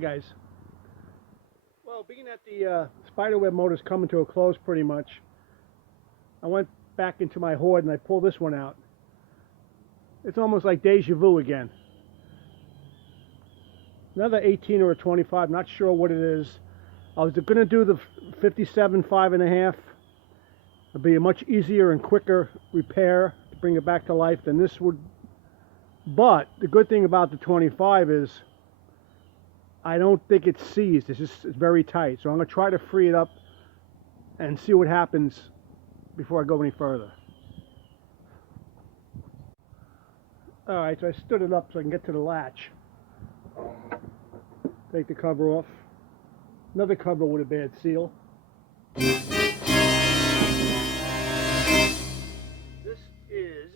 guys. Well, being that the spiderweb motor is coming to a close pretty much, I went back into my hoard and I pulled this one out. It's almost like deja vu again. Another 18 or a 25, not sure what it is. I was going to do the 57 5.5. It'll be a much easier and quicker repair to bring it back to life than this would. But the good thing about the 25 is I don't think it's seized. It's very tight. So I'm going to try to free it up and see what happens before I go any further. Alright, so I stood it up so I can get to the latch. Take the cover off. Another cover with a bad seal. This is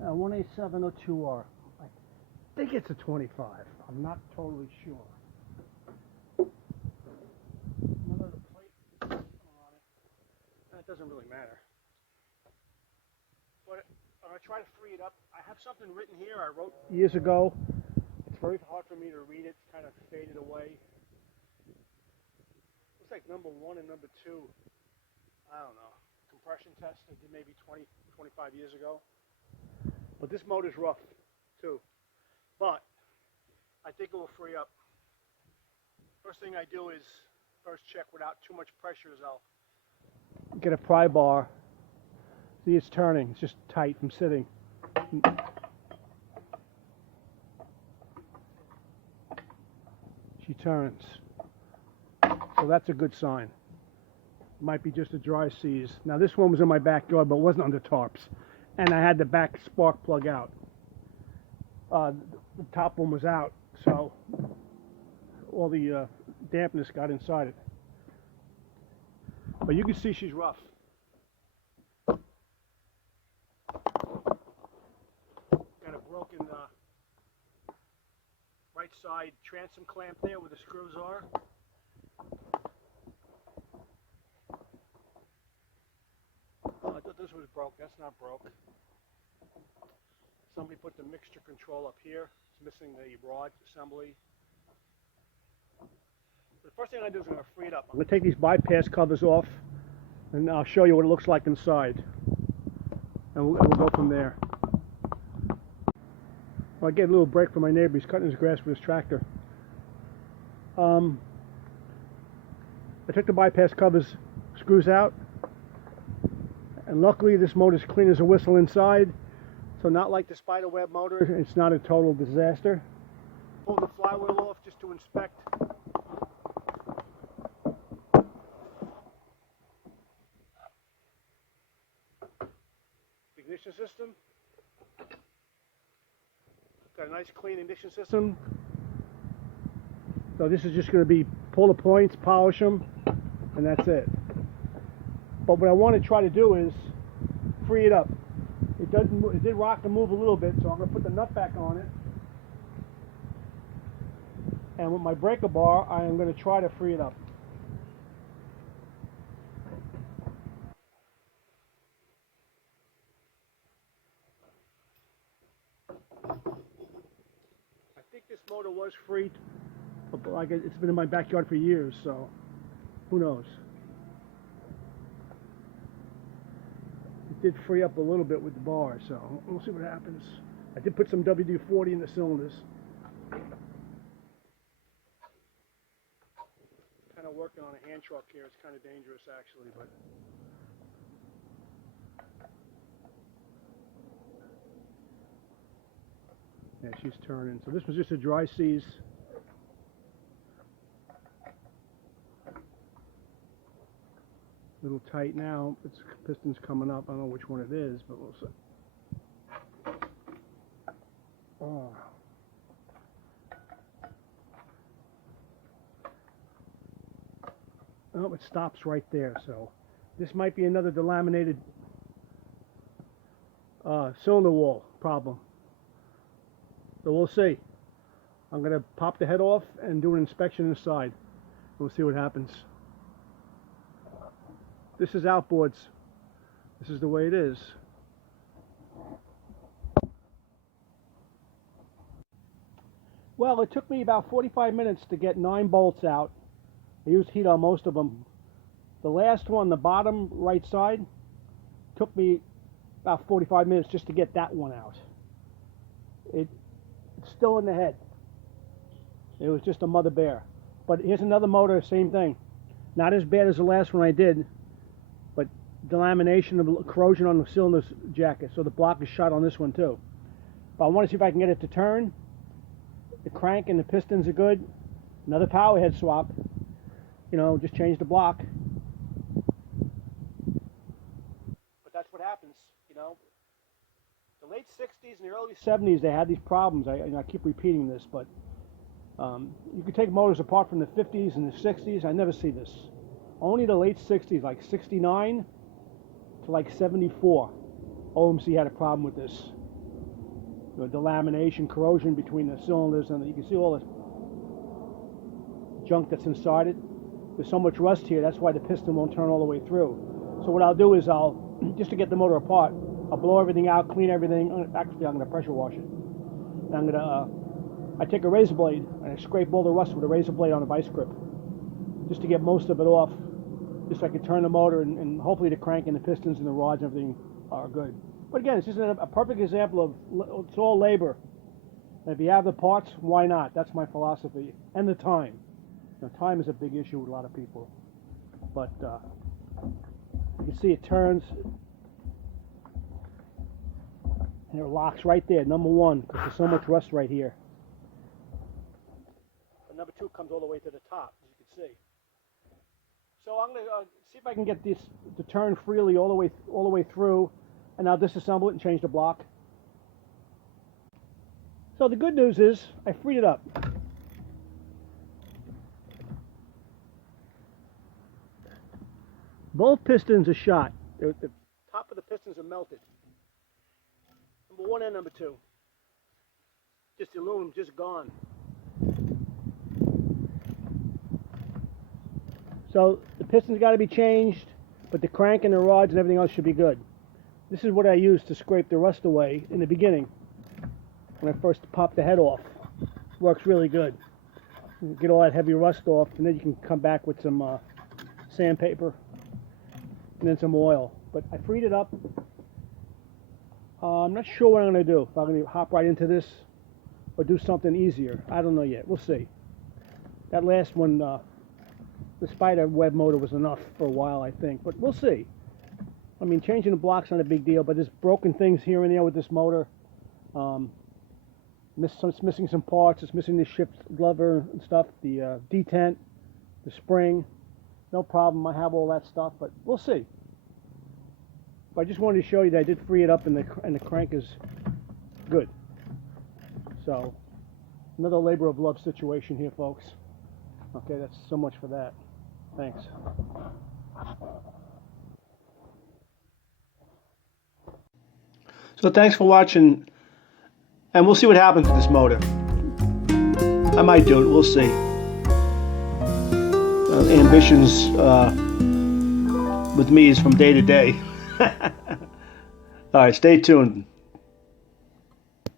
a 1971Evinrude18HP. I think it's a 25. I'm not totally sure. Another plate on it. That doesn't really matter. But I'm going to try to free it up. I have something written here I wrote years ago. It's very hard for me to read it. It's kind of faded away. Looks like number 1 and number 2. I don't know. Compression test I did maybe 20, 25 years ago. But this motor's rough too. But I think it will free up. First thing I do is first check without too much pressure is I'll get a pry bar. See, it's turning. It's just tight from sitting. She turns. So that's a good sign. Might be just a dry seize. Now this one was in my backyard, but it wasn't under tarps. And I had the back spark plug out. The top one was out, so all the dampness got inside it. But you can see she's rough. Got a broken right side transom clamp there where the screws are. Oh, I thought this was broke. That's not broke. Somebody put the mixture control up here. It's missing the rod assembly. The first thing I do is I'm going to free it up. I'm going to take these bypass covers off and I'll show you what it looks like inside. And we'll go from there. Well, I get a little break from my neighbor. He's cutting his grass with his tractor. I took the bypass covers screws out. And luckily this motor's clean as a whistle inside. So not like the spiderweb motor, it's not a total disaster. Pull the flywheel off just to inspect. Ignition system. Got a nice clean ignition system. So this is just going to be pull the points, polish them, and that's it. But what I want to try to do is free it up. It did rock and move a little bit, so I'm going to put the nut back on it. And with my breaker bar, I am going to try to free it up. I think this motor was free, but like it's been in my backyard for years, so who knows. Did free up a little bit with the bar, so we'll see what happens. I did put some WD-40 in the cylinders. Kind of working on a hand truck here. It's kind of dangerous actually, but yeah, she's turning. So this was just a dry seize. A little tight now. Its piston's coming up. I don't know which one it is, but we'll see. Oh. Oh, it stops right there. So this might be another delaminated cylinder wall problem. So we'll see. I'm going to pop the head off and do an inspection inside. We'll see what happens. This is outboards. This is the way it is. Well, it took me about 45 minutes to get 9 bolts out. I used heat on most of them. The last one, the bottom right side, took me about 45 minutes just to get that one out. It's still in the head. It was just a mother bear. But here's another motor, same thing. Not as bad as the last one I did, but delamination of corrosion on the cylinder jacket. So the block is shot on this one too. But I want to see if I can get it to turn. The crank and the pistons are good. Another power head swap. You know, just change the block. But that's what happens, you know. The late 60s and the early 70s, they had these problems. I keep repeating this, but you could take motors apart from the 50s and the 60s. I never see this. Only the late 60s, like 69 to like 74, OMC had a problem with this. The delamination, corrosion between the cylinders, and you can see all the junk that's inside it. There's so much rust here, that's why the piston won't turn all the way through. So what I'll do is just to get the motor apart, I'll blow everything out, clean everything. Actually, I'm going to pressure wash it. And I'm going to, I take a razor blade and I scrape all the rust with a razor blade on a vice grip, just to get most of it off, just so I can turn the motor, and hopefully the crank and the pistons and the rods and everything are good. But again, it's just a perfect example of, it's all labor. And if you have the parts, why not? That's my philosophy. And the time. You know, time is a big issue with a lot of people. But you can see it turns. And it locks right there, number 1, because there's so much rust right here. But number 2 comes all the way to the top, as you can see. So I'm going to see if I can get this to turn freely all the way through. And I'll disassemble it and change the block. So the good news is I freed it up. Both pistons are shot. The top of the pistons are melted. Number 1 and number 2. Just the aluminum, just gone. So the pistons got to be changed, but the crank and the rods and everything else should be good. This is what I used to scrape the rust away in the beginning when I first popped the head off. Works really good. You get all that heavy rust off, and then you can come back with some sandpaper and then some oil. But I freed it up. I'm not sure what I'm going to do. If I'm going to hop right into this or do something easier. I don't know yet. We'll see. That last one, the spider web motor was enough for a while, I think. But we'll see. I mean, changing the block's not a big deal, but there's broken things here and there with this motor. It's missing some parts. It's missing the shift lever and stuff, the detent, the spring. No problem. I have all that stuff, but we'll see. But I just wanted to show you that I did free it up, and the crank is good. So, another labor of love situation here, folks. Okay, that's so much for that. Thanks. So thanks for watching, and we'll see what happens with this motor. I might do it, we'll see. Ambitions with me is from day to day. Alright, stay tuned.